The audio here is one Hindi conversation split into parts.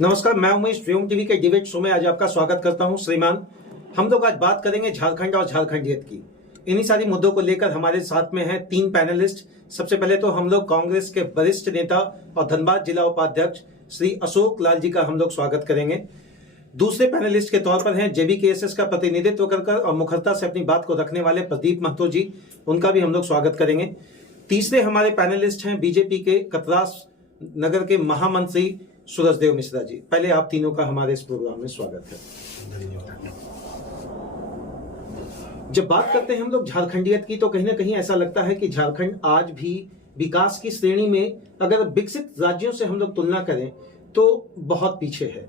नमस्कार, मैं उमेश व्योम टीवी के डिबेट शो में आज आपका स्वागत करता हूं। श्रीमान, हम लोग आज बात करेंगे झारखंड और झारखंडियत की। इन्हीं सारी मुद्दों को लेकर हमारे साथ में हैं तीन पैनलिस्ट। सबसे पहले तो हम लोग कांग्रेस के वरिष्ठ नेता और धनबाद जिला उपाध्यक्ष श्री अशोक लाल जी का हम लोग स्वागत करेंगे। दूसरे पैनलिस्ट के तौर पर हैं जेबीकेएसएस का प्रतिनिधित्व कर और मुखरता से अपनी बात को रखने वाले प्रदीप महतो जी, उनका भी हम लोग स्वागत करेंगे। तीसरे हमारे पैनलिस्ट हैं बीजेपी के कतरास नगर के महामंत्री सूरजदेव मिश्रा जी। पहले आप तीनों का हमारे इस प्रोग्राम में स्वागत है। जब बात करते हैं हम लोग झारखंडियत की, तो कहीं ना कहीं ऐसा लगता है कि झारखंड आज भी विकास की श्रेणी में अगर विकसित राज्यों से हम लोग तुलना करें तो बहुत पीछे है।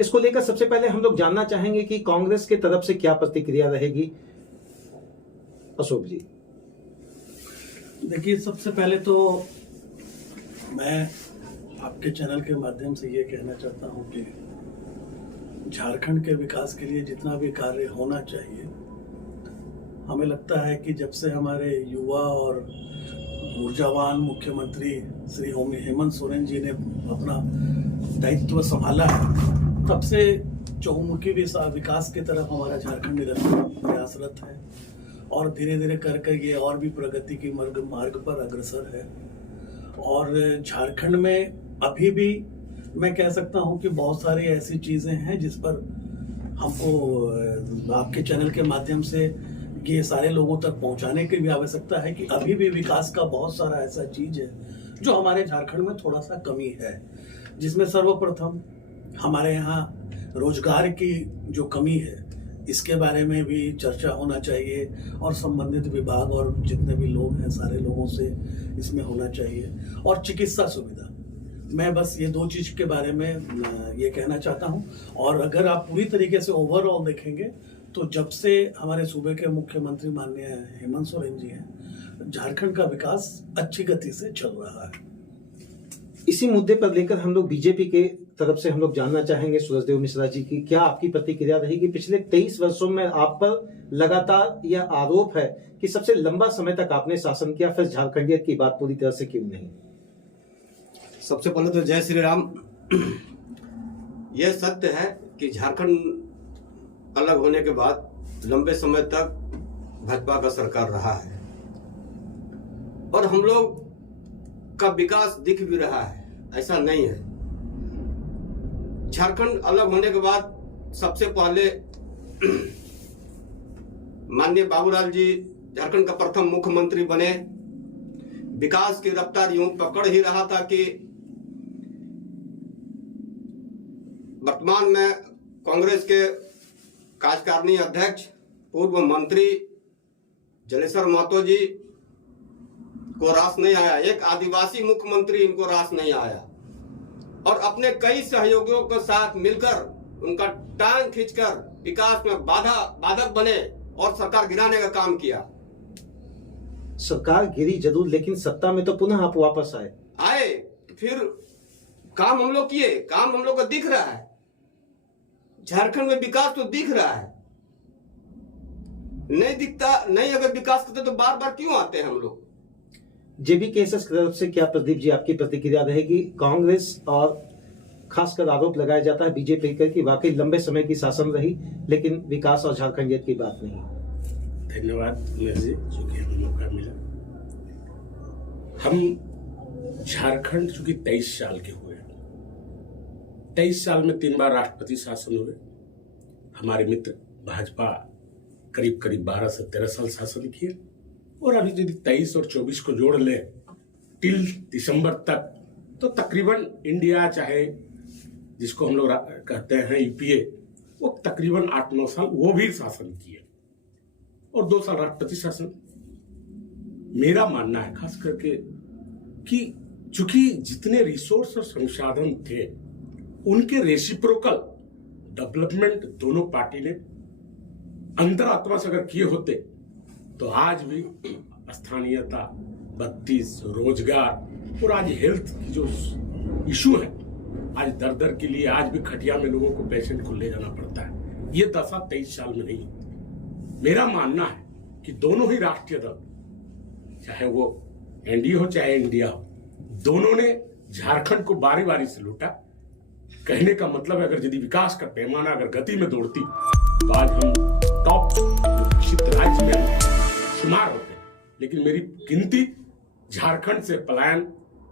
इसको लेकर सबसे पहले हम लोग जानना चाहेंगे कि कांग्रेस की तरफ से क्या प्रतिक्रिया रहेगी। अशोक जी। देखिए, सबसे पहले तो मैं आपके चैनल के माध्यम से ये कहना चाहता हूँ कि झारखंड के विकास के लिए जितना भी कार्य होना चाहिए, हमें लगता है कि जब से हमारे युवा और ऊर्जावान मुख्यमंत्री श्री हेमंत सोरेन जी ने अपना दायित्व संभाला है, तब से चहुमुखी विकास की तरफ हमारा झारखंड निरंतर प्रयासरत है और धीरे धीरे कर ये और भी प्रगति की मार्ग पर अग्रसर है। और झारखंड में अभी भी मैं कह सकता हूं कि बहुत सारी ऐसी चीजें हैं जिस पर हमको आपके चैनल के माध्यम से ये सारे लोगों तक पहुंचाने की भी आवश्यकता है कि अभी भी विकास का बहुत सारा ऐसा चीज है जो हमारे झारखंड में थोड़ा सा कमी है, जिसमें सर्वप्रथम हमारे यहाँ रोजगार की जो कमी है इसके बारे में भी चर्चा होना चाहिए और संबंधित विभाग और जितने भी लोग हैं सारे लोगों से इसमें होना चाहिए। और चिकित्सा सुविधा, मैं बस ये दो चीज के बारे में ये कहना चाहता हूँ। और अगर आप पूरी तरीके से ओवरऑल देखेंगे तो जब से हमारे सूबे के मुख्यमंत्री माननीय हेमंत सोरेन जी हैं, झारखंड का विकास अच्छी गति से चल रहा है। इसी मुद्दे पर लेकर हम लोग बीजेपी के तरफ से हम लोग जानना चाहेंगे सूरजदेव मिश्रा जी की क्या आपकी प्रतिक्रिया रहेगी। पिछले 23 वर्षों में आप पर लगातार यह आरोप है कि सबसे लंबा समय तक आपने शासन किया, फिर झारखंडियत की बात पूरी तरह से क्यों नहीं? सबसे पहले तो जय श्री राम। यह सत्य है कि झारखंड अलग होने के बाद लंबे समय तक भाजपा का सरकार रहा है और हम लोग का विकास दिख भी रहा है, ऐसा नहीं है। झारखंड अलग होने के बाद सबसे पहले माननीय बाबूलाल जी झारखंड का प्रथम मुख्यमंत्री बने। विकास की रफ्तार यूं पकड़ ही रहा था कि वर्तमान में कांग्रेस के कार्यकारिणी अध्यक्ष पूर्व मंत्री जलेश्वर महतो जी को रास नहीं आया, एक आदिवासी मुख्यमंत्री इनको रास नहीं आया और अपने कई सहयोगियों के साथ मिलकर उनका टांग खींचकर विकास में बाधक बने और सरकार गिराने का काम किया। सरकार गिरी जरूर, लेकिन सत्ता में तो पुनः आप वापस आए। फिर काम हम लोग किए, काम हम लोग को दिख रहा है। झारखंड में विकास तो दिख रहा है, नहीं दिखता नहीं। अगर विकास करते तो बार बार क्यों आते हैं हम लोग? जेबीकेएसएस की तरफ से क्या प्रदीप जी आपकी प्रतिक्रिया रहेगी? कांग्रेस और खासकर आरोप लगाया जाता है बीजेपी का कि वाकई लंबे समय की शासन रही लेकिन विकास और झारखंडियत की बात नहीं। धन्यवाद जी, जो कि हमें मौका मिला। हम झारखंड चूंकि 23 साल के हुए, 23 साल में 3 बार राष्ट्रपति शासन हुए। हमारे मित्र भाजपा करीब 12 से 13 साल शासन किए और अभी यदि 23 और 24 को जोड़ ले टिल दिसंबर तक, तो तकरीबन इंडिया चाहे जिसको हम लोग कहते हैं यूपीए, वो तकरीबन 8-9 साल वो भी शासन किए और 2 साल राष्ट्रपति शासन। मेरा मानना है खास करके कि चूंकि जितने रिसोर्स और संसाधन थे उनके रेसिप्रोकल डेवलपमेंट दोनों पार्टी ने अंतरात्मा से अगर किए होते तो आज भी स्थानीयता, 32 रोजगार और आज हेल्थ की जो इशू है, आज दर के लिए आज भी खटिया में लोगों को पेशेंट को ले जाना पड़ता है। ये दशा 23 साल में नहीं होती। मेरा मानना है कि दोनों ही राष्ट्रीय दल, चाहे वो एनडीए हो चाहे इंडिया हो, दोनों ने झारखंड को बारी बारी से लूटा कहने का मतलब है, अगर यदि विकास का पैमाना अगर गति में दौड़ती तो आज हम टॉप विकसित राज्य में शुमार होते। लेकिन मेरी गिनती झारखंड से पलायन,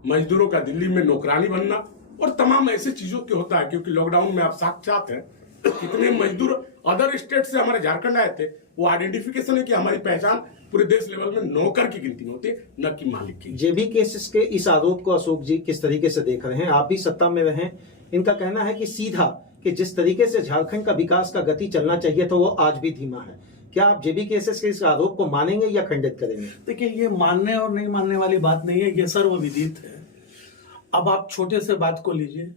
मजदूरों का दिल्ली में नौकरानी बनना और तमाम ऐसे चीजों के होता है, क्योंकि लॉकडाउन में आप साक्षात हैं कितने मजदूर अदर स्टेट से हमारे झारखंड आए थे। वो आइडेंटिफिकेशन है कि हमारी पहचान पूरे देश लेवल में नौकर की गिनती में होती है, न कि मालिक की। जेबी केसेस के इस आरोप को अशोक जी किस तरीके से देख रहे हैं? आप भी सत्ता में रहे, इनका कहना है कि सीधा कि जिस तरीके से झारखंड का विकास का गति चलना चाहिए तो वो आज भी धीमा है। क्या आप जेबी केसेस के इस आरोप को मानेंगे या खंडित करेंगे? देखिए, ये मानने और नहीं मानने वाली बात नहीं है, ये सर्वविदित है। अब आप छोटे से बात को लीजिए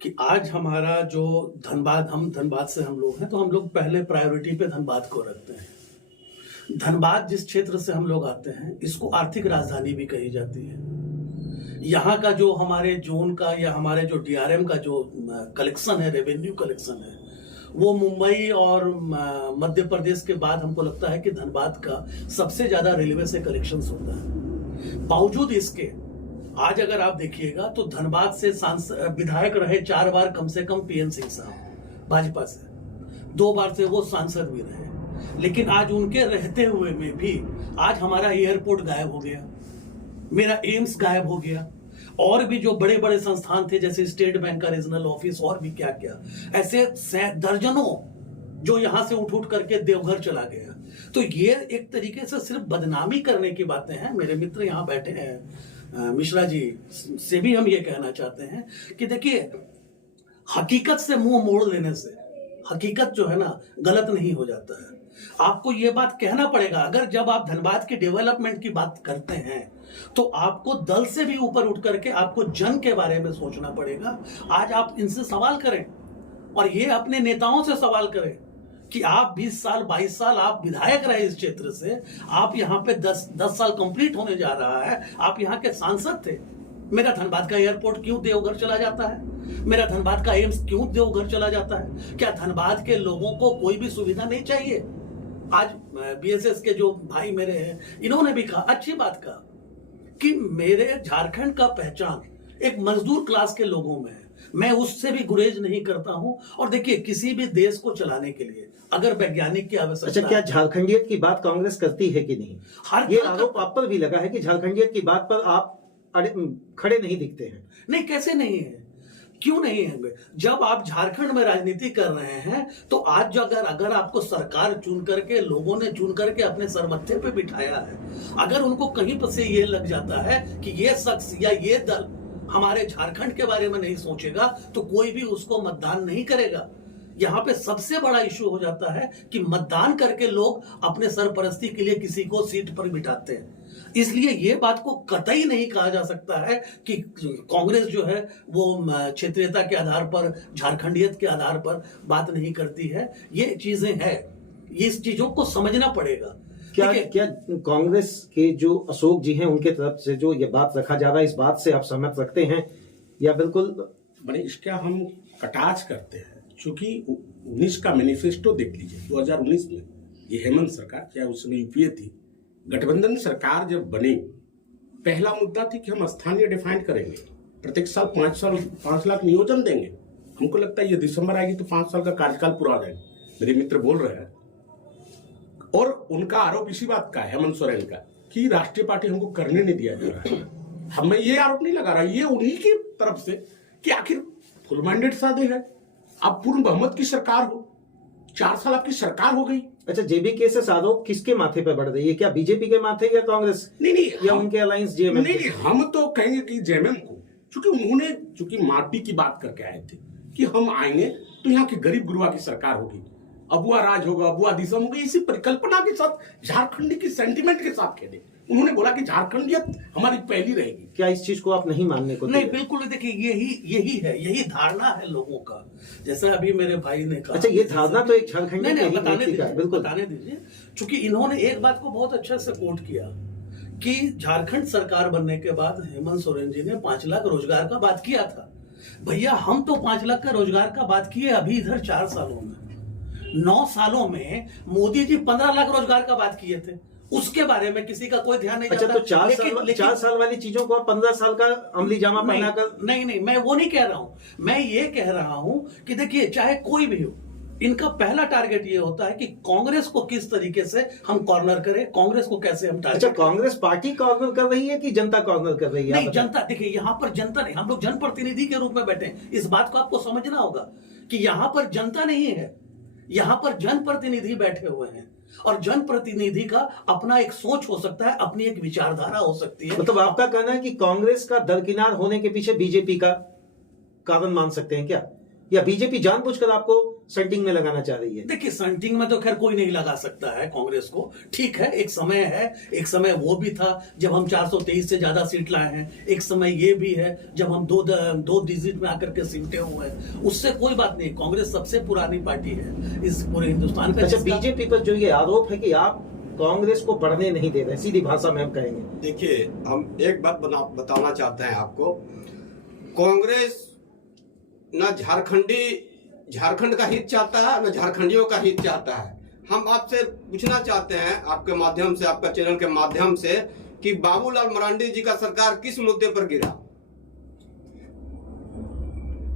कि आज हमारा जो धनबाद, हम धनबाद से हम लोग हैं, तो हम लोग पहले प्रायोरिटी पे धनबाद को रखते हैं। धनबाद जिस क्षेत्र से हम लोग आते हैं, इसको आर्थिक राजधानी भी कही जाती है। यहाँ का जो हमारे जोन का या हमारे जो डीआरएम का जो कलेक्शन है, रेवेन्यू कलेक्शन है, वो मुंबई और मध्य प्रदेश के बाद हमको लगता है कि धनबाद का सबसे ज्यादा रेलवे से कलेक्शन होता है। बावजूद इसके आज अगर आप देखिएगा तो धनबाद से विधायक रहे 4 बार कम से कम पीएन सिंह साहब भाजपा से, 2 बार से वो सांसद भी रहे। लेकिन आज उनके रहते हुए में भी आज हमारा एयरपोर्ट गायब हो गया, मेरा एम्स गायब हो गया, और भी जो बड़े बड़े संस्थान थे जैसे स्टेट बैंक का रीजनल ऑफिस और भी क्या क्या, ऐसे दर्जनों जो यहां से उठ उठ करके देवघर चला गया। तो ये एक तरीके से सिर्फ बदनामी करने की बातें हैं। मेरे मित्र यहाँ बैठे हैं, मिश्रा जी से भी हम ये कहना चाहते हैं कि देखिए, हकीकत से मुंह मोड़ लेने से हकीकत जो है ना गलत नहीं हो जाता है। आपको ये बात कहना पड़ेगा। अगर जब आप धनबाद के डेवलपमेंट की बात करते हैं तो आपको दल से भी ऊपर उठ करके आपको जन के बारे में सोचना पड़ेगा। आज आप इनसे सवाल करें और ये अपने नेताओं से सवाल करें कि आप 20 साल 22 साल आप विधायक रहे इस क्षेत्र से, आप यहाँ पे 10 साल कंप्लीट होने जा रहा है, आप यहाँ के सांसद थे। मेरा धनबाद का एयरपोर्ट क्यों देवघर चला जाता है? मेरा धनबाद का एम्स क्यों देवघर चला जाता है? क्या धनबाद के लोगों को कोई भी सुविधा नहीं चाहिए? आज बीएसएस के जो भाई मेरे हैं, इन्होंने भी कहा, अच्छी बात कहा कि मेरे झारखंड का पहचान एक मजदूर क्लास के लोगों में है। मैं उससे भी गुरेज नहीं करता हूं। और देखिए, किसी भी देश को चलाने के लिए अगर वैज्ञानिक की आवश्यकता, अच्छा, क्या झारखंडियत की बात कांग्रेस करती है कि नहीं? ये आरोप आप पर भी लगा है कि झारखंडियत की बात पर आप खड़े नहीं दिखते हैं। नहीं, कैसे नहीं है, क्यों नहीं है? जब आप झारखंड में राजनीति कर रहे हैं तो आज जो अगर आपको सरकार चुन करके, लोगों ने चुन करके अपने सरमत्थे पे बिठाया है, अगर उनको कहीं पर से ये लग जाता है कि ये शख्स या ये दल हमारे झारखंड के बारे में नहीं सोचेगा तो कोई भी उसको मतदान नहीं करेगा। यहाँ पे सबसे बड़ा इश्यू हो जाता है कि मतदान करके लोग अपने सरपरस्ती के लिए किसी को सीट पर बिठाते हैं। इसलिए ये बात को कतई नहीं कहा जा सकता है कि कांग्रेस जो है वो क्षेत्रीयता के आधार पर, झारखंडियत के आधार पर बात नहीं करती है। ये चीजें हैं, इस चीजों को समझना पड़ेगा। क्या कांग्रेस के जो अशोक जी हैं उनके तरफ से जो ये बात रखा जा रहा है, इस बात से आप सहमत रखते हैं या बिल्कुल? बड़े इसका हम कटाक्ष करते हैं, क्योंकि 19 का मैनिफेस्टो देख लीजिए। 2019 में ये हेमंत सरकार, चाहे उस समय यूपीए थी, गठबंधन सरकार जब बनी, पहला मुद्दा थी कि हम स्थानीय डिफाइन करेंगे, प्रत्येक साल 5 लाख नियोजन देंगे। हमको लगता है ये दिसंबर आएगी तो 5 साल का कार्यकाल पूरा हो जाएगा। मेरे मित्र बोल रहे हैं, और उनका आरोप इसी बात का है, हेमंत सोरेन का, कि राष्ट्रीय पार्टी हमको करने नहीं दिया जा रहा है। हमें ये आरोप नहीं लगा रहा, ये उन्हीं की तरफ से कि आखिर फुल मैंडेट साधे है, आप पूर्ण बहुमत की सरकार हो, 4 साल आपकी सरकार हो गई। अच्छा, जेबी केसेस आरोप किसके माथे पे बढ़ रही है? क्या बीजेपी के माथे या कांग्रेस? नहीं, या उनके अलायंस जेएमएम? नहीं, हम तो कहेंगे कि जेएमएम को, क्योंकि उन्होंने चूंकि माटी की बात करके आए थे कि हम आएंगे तो यहाँ की गरीब गुरुआ की सरकार होगी, अबुआ राज होगा, अबुआ दिसम होगी, इसी परिकल्पना के साथ, झारखंडी की सेंटिमेंट के साथ खेले। उन्होंने बोला कि झारखंडियत हमारी पहली रहेगी। क्या इस चीज को आप नहीं मानने को? नहीं, बिल्कुल। देखिए, यही है, यही धारणा है लोगों का, जैसा अभी मेरे भाई ने कहा। अच्छा, ये धारणा तो एक झारखंडी नहीं, बिल्कुल बताने दीजिए। चूंकि इन्होंने एक बात को बहुत अच्छे से कोट किया कि झारखंड सरकार बनने के बाद हेमंत सोरेन जी ने 5 लाख रोजगार का बात किया था। भैया, हम तो 5 लाख का रोजगार का बात किए अभी इधर 4 सालों में। 9 सालों में मोदी जी 15 लाख रोजगार का बात किए थे, उसके बारे में किसी का कोई ध्यान नहीं अच्छा, जाता। तो 4 साल वाली चीजों को आप 15 साल का अमली जामा पहना कर। नहीं, मैं वो नहीं कह रहा हूं। मैं ये कह रहा हूं कि देखिए, चाहे कोई भी हो, इनका पहला टारगेट ये होता है कि कांग्रेस को किस तरीके से हम कॉर्नर करें, कांग्रेस को कैसे हम टारगेट अच्छा, कांग्रेस पार्टी कॉर्नर कर रही है कि जनता कॉर्नर कर रही है? नहीं, जनता, देखिए यहां पर जनता नहीं, हम लोग जनप्रतिनिधि के रूप में बैठे हैं। इस बात को आपको समझना होगा कि यहां पर जनता नहीं है, यहां पर जनप्रतिनिधि बैठे हुए हैं, और जनप्रतिनिधि का अपना एक सोच हो सकता है, अपनी एक विचारधारा हो सकती है। मतलब आपका कहना है कि कांग्रेस का दरकिनार होने के पीछे बीजेपी का कारण मान सकते हैं क्या, या बीजेपी जानबूझकर आपको सटिंग में लगाना चाह रही है? देखिए, सटिंग में तो खैर कोई नहीं लगा सकता है कांग्रेस को। ठीक है, एक समय वो भी था जब हम 423 से ज्यादा सीट लाए हैं, एक समय ये भी है जब हम दो डिजिट में आकर के सिमटे हुए हैं। उससे कोई बात नहीं, कांग्रेस सबसे पुरानी पार्टी है इस पूरे हिंदुस्तान का। अच्छा, बीजेपी पर जो ये आरोप है कि आप कांग्रेस को बढ़ने नहीं दे रहे, सीधी भाषा में हम कहेंगे। देखिए, हम एक बात बताना चाहते हैं आपको। कांग्रेस ना झारखंड का हित चाहता है, ना झारखंडियों का हित चाहता है। हम आपसे पूछना चाहते हैं, आपके माध्यम से, आपका चैनल के माध्यम से, कि बाबूलाल मरांडी जी का सरकार किस मुद्दे पर गिरा?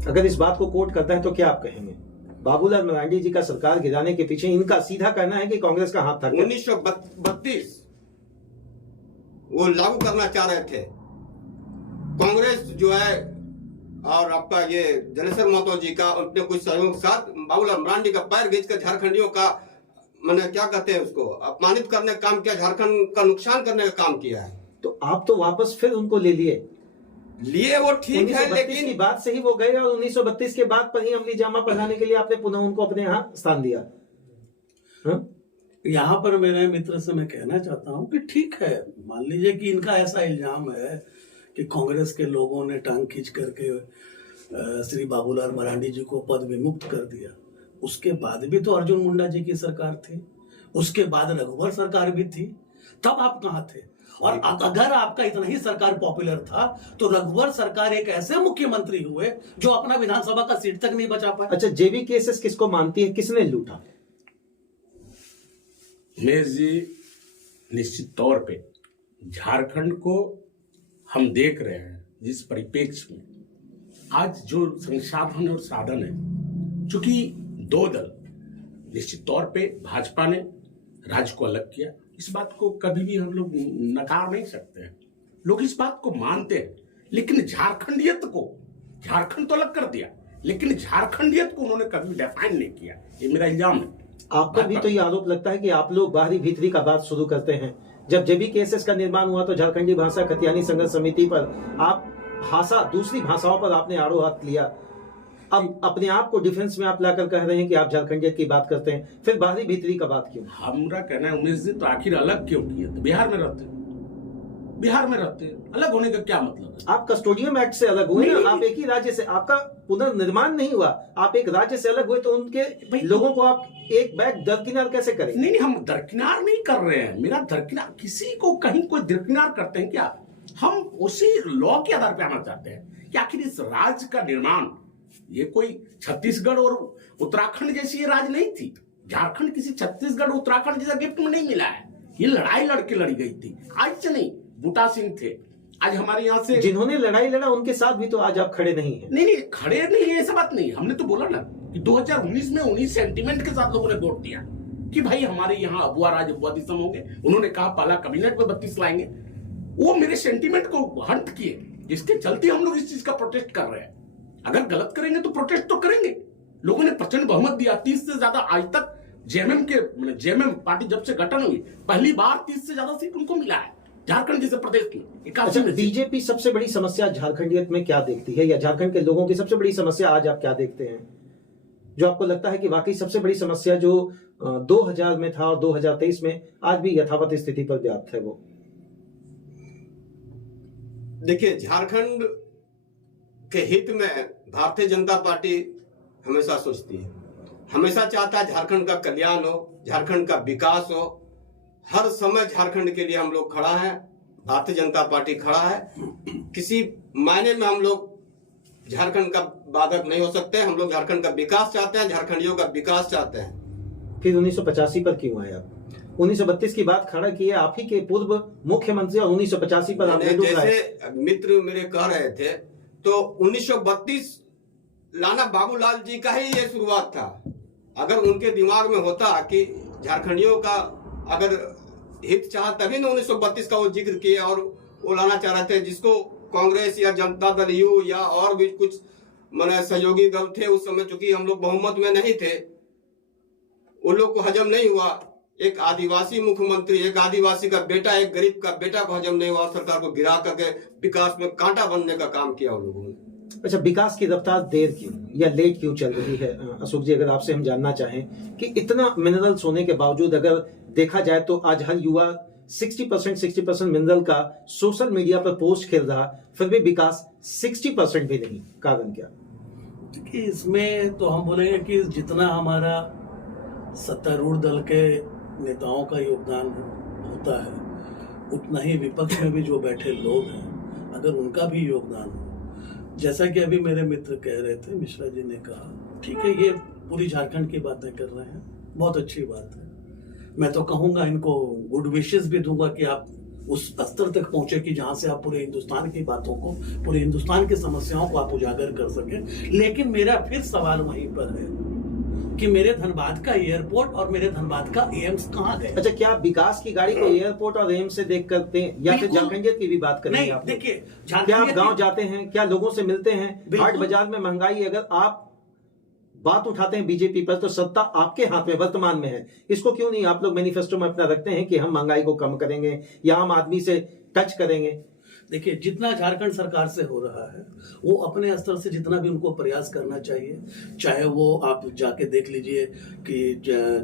अगर इस बात को कोट करता है तो क्या आप कहेंगे? बाबूलाल मरांडी जी का सरकार गिराने के पीछे इनका सीधा कहना है कि कांग्रेस का हाथ था। 1932 वो लागू करना चाह रहे थे। कांग्रेस जो है और आपका ये जलेसर महतो जी का अपने कुछ सहयोग के साथ बाबूलाल मरांडी का पैर खींच कर झारखंडियों का, मैंने क्या कहते हैं उसको, अपमानित करने का काम किया, झारखंड का नुकसान करने का काम किया है। तो आप तो वापस फिर उनको ले लिए वो ठीक है, 1932 लेकिन की बात से ही वो गए, और 1932 के बाद पर ही अमली जामा पहनाने के लिए आपने पुनः उनको अपने यहाँ स्थान दिया। यहां पर मेरे मित्र से मैं कहना चाहता हूं कि ठीक है, मान लीजिए कि इनका ऐसा इल्जाम है कि कांग्रेस के लोगों ने टांग खींच करके श्री बाबूलाल मरांडी जी को पद विमुक्त कर दिया। उसके बाद भी तो अर्जुन मुंडा जी की सरकार थी, उसके बाद रघुवर सरकार भी थी, तब आप कहां थे? और अगर आपका इतना ही सरकार पॉपुलर था तो रघुवर सरकार एक ऐसे मुख्यमंत्री हुए जो अपना विधानसभा का सीट तक नहीं बचा पाए। अच्छा, जेबी केसेस किसको मानती है, किसने लूटा? उमेश जी, निश्चित तौर पे झारखंड को हम देख रहे हैं जिस परिप्रेक्ष्य में आज जो संसाधन और साधन है, चूंकि दो दल, निश्चित तौर पे भाजपा ने राज्य को अलग किया, इस बात को कभी भी हम लोग नकार नहीं सकते हैं। लोग इस बात को मानते हैं, लेकिन झारखंडियत को, झारखंड तो अलग कर दिया, लेकिन झारखंडियत को उन्होंने कभी डिफाइन नहीं किया। ये मेरा इल्जाम है। आपका भी तो ये आरोप लगता है कि आप लोग बाहरी भीतरी का बात शुरू करते हैं। जब जेबी केसेस का निर्माण हुआ तो झारखंडी भाषा खतियानी संघर्ष समिति पर आप दूसरी भाषाओं पर आपने आड़ो हाथ लिया। अब अपने आप को डिफेंस में आप लाकर कह रहे हैं कि आप झारखंडियत की बात करते हैं, फिर बाहरी भीतरी का बात क्यों? हमारा कहना है उमेश जी, तो आखिर अलग क्यों किए? तो बिहार में रहते अलग होने का क्या मतलब है? आप कस्टोडियन एक्ट से अलग हुए ना, आप एक ही राज्य से, आपका पुनर्निर्माण नहीं हुआ, आप एक राज्य से अलग हुए, तो उनके लोगों को आप एक बैग दरकिनार कैसे करें? नहीं, हम दरकिनार नहीं कर रहे हैं। मेरा दरकिनार, किसी को कहीं कोई दरकिनार करते हैं क्या? हम उसी लॉ के आधार पर आना चाहते हैं कि आखिर इस राज्य का निर्माण, ये कोई छत्तीसगढ़ और उत्तराखंड जैसी ये राज्य नहीं थी। झारखंड किसी छत्तीसगढ़ उत्तराखंड जैसा गिफ्ट में नहीं मिला है। ये लड़ाई लड़के लड़ी गई थी, आज से नहीं। बूटा सिंह थे, आज हमारे यहाँ से जिन्होंने लड़ाई लड़ा उनके साथ भी तो आज आप खड़े नहीं हैं। नहीं, खड़े नहीं है, ऐसा बात नहीं। हमने तो बोला ना कि 2019 में 19 सेंटीमेंट के साथ लोगों ने वोट दिया कि भाई हमारे यहाँ अबुआ राज अबुआ दिसम होंगे। उन्होंने कहा पहला कैबिनेट में 32 लाएंगे। वो मेरे सेंटीमेंट को हंट किए, जिसके चलते हम लोग इस चीज का प्रोटेस्ट कर रहे हैं। अगर गलत करेंगे तो प्रोटेस्ट तो करेंगे। लोगों ने प्रचंड बहुमत दिया, 30 से ज्यादा। आज तक जेएमएम पार्टी जब से गठन हुई, पहली बार 30 से ज्यादा सीट उनको मिला है झारखंड जैसे प्रदेश में। 81 में। बीजेपी सबसे बड़ी समस्या झारखंडियत में क्या देखती है, या झारखंड के लोगों की सबसे बड़ी समस्या आज आप क्या देखते हैं, जो आपको लगता है कि वाकई सबसे बड़ी समस्या जो 2000 में था और 2023 में आज भी यथावत स्थिति पर व्याप्त है? वो देखिए, झारखंड के हित में भारतीय जनता पार्टी हमेशा सोचती है, हमेशा चाहता है झारखंड का कल्याण हो, झारखंड का विकास हो। हर समय झारखंड के लिए हम लोग खड़ा है, भारतीय जनता पार्टी खड़ा है। किसी मायने में हम लोग झारखंड का बाधक नहीं हो सकते। हम लोग झारखंड का विकास चाहते हैं, झारखंडियों का विकास चाहते हैं। फिर 1985 पर क्यों आए आप? 1932 की बात खड़ा की है आप ही के पूर्व मुख्यमंत्री, और 1985 पर आपने जैसे मित्र मेरे कह रहे थे, तो 1932 लाला बाबूलाल जी का ही ये शुरुआत था। अगर उनके दिमाग में होता कि झारखंडियों का अगर हित चाह, तभी ना 1932 का वो जिक्र किए और वो लाना चाह रहे थे, जिसको कांग्रेस या जनता दल यू या और भी कुछ माने सहयोगी दल थे उस समय, चूंकि हम लोग बहुमत में नहीं थे, उन लोग को हजम नहीं हुआ। एक आदिवासी मुख्यमंत्री, एक आदिवासी का बेटा, एक गरीब का बेटा को हजम नहीं हुआ, सरकार को गिरा करके विकास में कांटा बनने का काम किया उन लोगों ने। अच्छा, विकास की रफ्तार देर क्यों या लेट क्यों चल रही है? अशोक जी, अगर आपसे हम जानना चाहें कि इतना मिनरल्स होने के बावजूद अगर देखा जाए तो आज हर युवा 60% मिनरल का सोशल मीडिया पर पोस्ट खेल रहा, फिर भी विकास 60% भी नहीं, कारण क्या? देखिए, इसमें तो हम बोलेंगे कि जितना हमारा सत्तारूढ़ दल के नेताओं का योगदान होता है, उतना ही विपक्ष में भी जो बैठे लोग हैं, अगर उनका भी योगदान हो। जैसा कि अभी मेरे मित्र कह रहे थे, मिश्रा जी ने कहा, ठीक है, ये पूरी झारखंड की बातें कर रहे हैं, बहुत अच्छी बात है। मैं तो कहूंगा, इनको गुड विशेस भी दूंगा कि आप उस स्तर तक पहुंचे कि जहां से आप पूरे हिंदुस्तान की बातों को, पूरे हिंदुस्तान की समस्याओं को आप उजागर कर सकें। लेकिन मेरा फिर सवाल वहीं पर है कि मेरे धनबाद का एयरपोर्ट और मेरे धनबाद का एम्स कहाँ गए? अच्छा, क्या विकास की गाड़ी को एयरपोर्ट और एम्स से देख करते हैं, या फिर झारखंडियत की भी बात करेंगे नहीं, आप? देखिए, क्या आप गांव जाते हैं, क्या लोगों से मिलते हैं? हाट बाजार में महंगाई, अगर आप बात उठाते हैं बीजेपी पर, तो सत्ता आपके हाथ में वर्तमान में है, इसको क्यों नहीं आप लोग मैनिफेस्टो में अपना रखते हैं कि हम महंगाई को कम करेंगे या आम आदमी से टच करेंगे? देखिए, जितना झारखंड सरकार से हो रहा है, वो अपने स्तर से जितना भी उनको प्रयास करना चाहिए, चाहे वो आप जाके देख लीजिए कि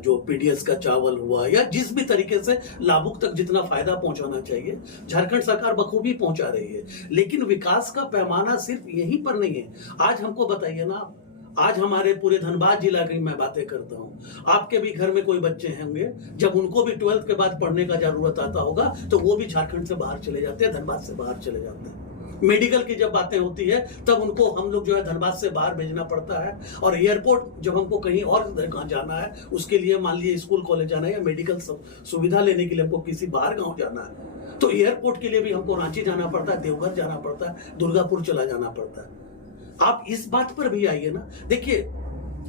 जो पीडीएस का चावल हुआ या जिस भी तरीके से लाभुक तक जितना फायदा पहुंचाना चाहिए, झारखंड सरकार बखूबी पहुंचा रही है। लेकिन विकास का पैमाना सिर्फ यहीं पर नहीं है। आज हमको बताइए ना, आज हमारे पूरे धनबाद जिला की मैं बातें करता हूँ, आपके भी घर में कोई बच्चे होंगे, जब उनको भी 12th के बाद पढ़ने का जरूरत आता होगा, तो वो भी झारखंड से बाहर चले जाते हैं, धनबाद से बाहर चले जाते हैं। मेडिकल की जब बातें होती है, तब उनको हम लोग जो है धनबाद से बाहर भेजना पड़ता है। और एयरपोर्ट जब हमको कहीं और कहाँ जाना है, उसके लिए मान लीजिए स्कूल कॉलेज जाना है या मेडिकल सुविधा लेने के लिए हमको किसी बाहर गाँव जाना है, तो एयरपोर्ट के लिए भी हमको रांची जाना पड़ता है, देवघर जाना पड़ता है, दुर्गापुर चला जाना पड़ता है। आप इस बात पर भी आइए ना। देखिए,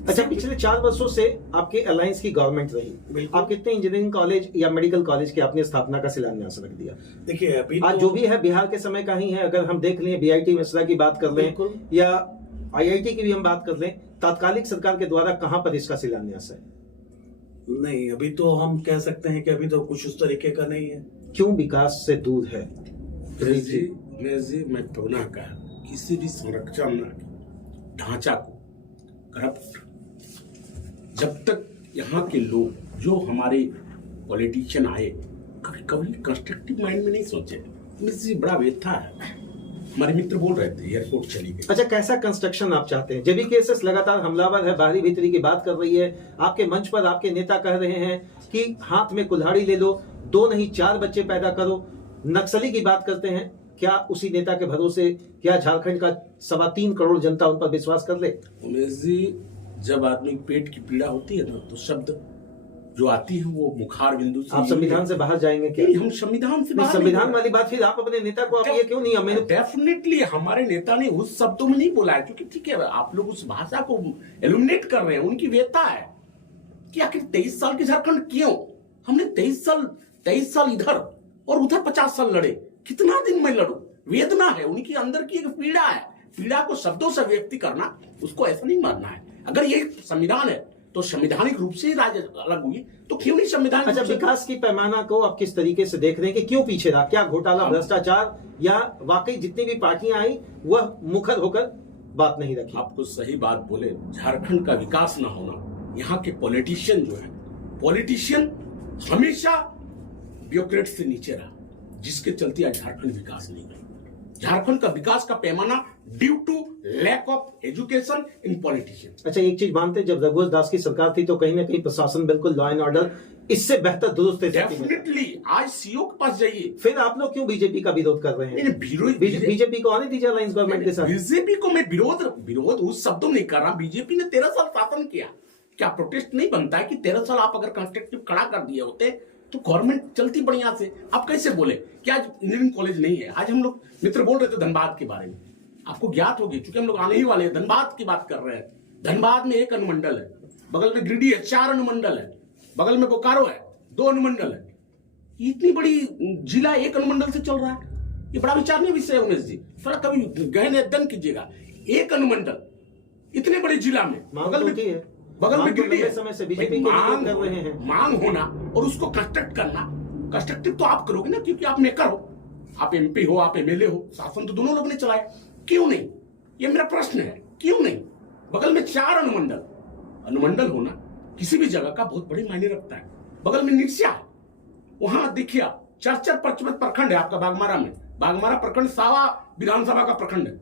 अच्छा, पिछले 4 वर्षों से आपके अलायंस की गवर्नमेंट रही, आप कितने इंजीनियरिंग कॉलेज या मेडिकल कॉलेज की आपने स्थापना का शिलान्यास रख दिया? देखिए, अभी आज जो भी है बिहार के समय का ही है। अगर हम देख लें, बीआईटी मिश्रा की बात कर लें या आईआईटी की भी हम बात कर लें, तात्कालिक सरकार के द्वारा कहां पर इसका शिलान्यास है? नहीं, अभी तो हम कह सकते हैं कि अभी तो कुछ उस तरीके का नहीं है। क्यों विकास से दूर है? मैं पुनः कहा, किसी भी संरचना ढांचा को करप्ट, जब तक यहाँ के लोग, जो हमारे पॉलिटिशियन आए, कभी कभी कंस्ट्रक्टिव माइंड में नहीं सोचे, इसमें बड़ा व्यथा है। हमारे मित्र बोल रहे थे एयरपोर्ट चली गई। अच्छा, कैसा कंस्ट्रक्शन आप चाहते हैं? जेबी केसेस लगातार हमलावर है, बाहरी भीतरी की बात कर रही है, आपके मंच पर आपके नेता कह रहे हैं कि हाथ में कुल्हाड़ी ले लो, 2 नहीं 4 बच्चे पैदा करो, नक्सली की बात करते हैं। क्या उसी नेता के भरोसे क्या झारखंड का 3.25 करोड़ जनता उन पर विश्वास कर ले? उमेश जी, जब आदमी पेट की पीड़ा होती है ना, तो शब्द जो आती है वो मुखार बिंदु से। आप संविधान से बाहर जाएंगे क्या? हम संविधान से बाहर संविधान वाली बात फिर आप अपने नेता को आप ये क्यों नहीं? डेफिनेटली हमारे नेता ने उस शब्दों में नहीं बोला है, क्योंकि ठीक है, आप लोग उस भाषा को एलिमिनेट कर रहे हैं। उनकी व्यथा है कि आखिर 23 साल की झारखंड क्यों? हमने 23 साल इधर और उधर 50 साल लड़े, कितना दिन में लड़ू? वेदना है, उनकी अंदर की एक पीड़ा है। पीड़ा को शब्दों से व्यक्त करना, उसको ऐसा नहीं मानना है। अगर ये संविधान है तो संवैधानिक रूप से राज्य अलग हुई, तो क्यों नहीं संविधान? अच्छा, विकास की पैमाना को आप किस तरीके से देख रहे हैं कि क्यों पीछे रहा? क्या घोटाला, भ्रष्टाचार, या वाकई जितनी भी पार्टियां आई वह मुखर होकर बात नहीं रखी? आपको सही बात बोले, झारखंड का विकास ना होना, यहाँ के पॉलिटिशियन जो है, पॉलिटिशियन हमेशा ब्यूरोक्रेट से नीचे रहा, जिसके चलते आज झारखंड विकास नहीं हुआ। झारखंड का विकास का पैमाना due to lack of education in politician. अच्छा, एक चीज मानते, जब रघुवर दास की सरकार थी तो कहीं ना कहीं प्रशासन बिल्कुल लॉ एंड ऑर्डर इससे बेहतर दुरुस्त है। डेफिनेटली आज सीओ के पास जाइए। फिर आप लोग क्यों बीजेपी का विरोध कर रहे हैं? बीजेपी को आने दीजिए अलायंस गवर्नमेंट के साथ। बीजेपी को मैं विरोध उस शब्दों में नहीं कर रहा। बीजेपी ने 13 साल शासन किया, क्या प्रोटेस्ट नहीं बनता है कि 13 साल आप अगर कंस्ट्रक्टिव खड़ा कर दिए होते तो गवर्नमेंट चलती बढ़िया से। आप कैसे बोले कि आज इंजीनियरिंग कॉलेज नहीं है? आज हम लोग मित्र बोल रहे थे धनबाद के बारे में, आपको ज्ञात होगी क्योंकि हम लोग आने ही वाले हैं, धनबाद की बात कर रहे हैं। धनबाद में 1 अनुमंडल है, बगल में गिरिडीह है 4 अनुमंडल है, बगल में बोकारो है 2 अनुमंडल है। इतनी बड़ी जिला 1 अनुमंडल से चल रहा है, ये बड़ा विचारणीय विषय है उमेश जी, थोड़ा कभी गहन अध्ययन कीजिएगा। 1 अनुमंडल इतने बड़े जिला में, बगल में गिरिडीह है। समय से बीजेपी को विरोध कर रहे हैं। मांग होना और उसको कंस्ट्रक्ट करना, कंस्ट्रक्टिव तो आप करोगे ना, क्योंकि आप मेकर हो, आप एमपी हो, आप एमएलए हो, शासन तो दोनों लोगों ने चलाया, क्यों नहीं? ये मेरा प्रश्न है, क्यों नहीं? बगल में 4 अनुमंडल होना किसी भी जगह का बहुत बड़ी मायने रखता है। बगल में निरसिया है, वहां देखिए आप 4 प्रखंड है आपका बागमारा में, बागमारा प्रखंड सावा विधानसभा का प्रखंड है,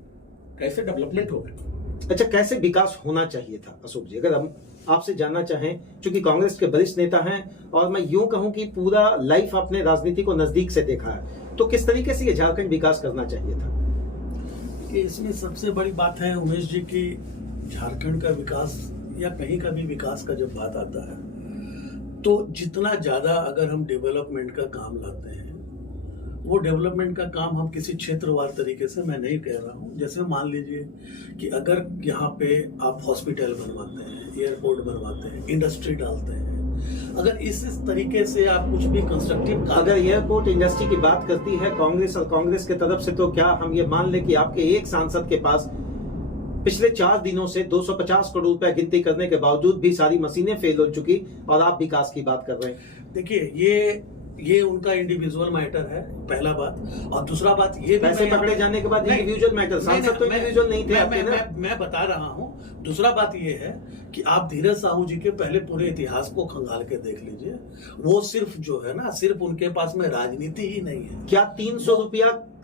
कैसे डेवलपमेंट होगा? अच्छा, कैसे विकास होना चाहिए था अशोक जी, अगर हम आपसे जानना चाहें, क्योंकि कांग्रेस के वरिष्ठ नेता हैं और मैं यूं कहूं कि पूरा लाइफ आपने राजनीति को नजदीक से देखा है, तो किस तरीके से ये झारखंड विकास करना चाहिए था? कि इसमें सबसे बड़ी बात है उमेश जी की झारखंड का विकास या कहीं का भी विकास का जब बात आता है तो जितना ज्यादा अगर हम डेवलपमेंट का काम लाते हैं, वो डेवलपमेंट का काम हम किसी क्षेत्रवार तरीके से मैं नहीं कह रहा हूँ। जैसे मान लीजिए कि अगर यहाँ पे आप हॉस्पिटल बनवाते हैं, एयरपोर्ट बनवाते हैं, इंडस्ट्री डालते हैं, अगर इस तरीके से आप कुछ भी कंस्ट्रक्टिव, अगर एयरपोर्ट इंडस्ट्री की बात करती है कांग्रेस और कांग्रेस की तरफ से, तो क्या हम ये मान लें कि आपके एक सांसद के पास पिछले 4 दिनों से 250 करोड़ रुपए गिनती करने के बावजूद भी सारी मशीनें फेल हो चुकी और आप विकास की बात कर रहे हैं? देखिए ये उनका इंडिविजुअल मैटर है, पहला बात। और दूसरा बात ये पैसे पकड़े जाने के बाद इंडिविजुअल मैटर, सांसद तो इंडिविजुअल नहीं थे आपके ना। मैं बता रहा हूँ। दूसरा बात ये है कि आप धीरज साहू जी के पहले पूरे इतिहास को खंगाल के देख लीजिए, वो सिर्फ जो है ना, सिर्फ उनके पास में राजनीति ही नहीं है। क्या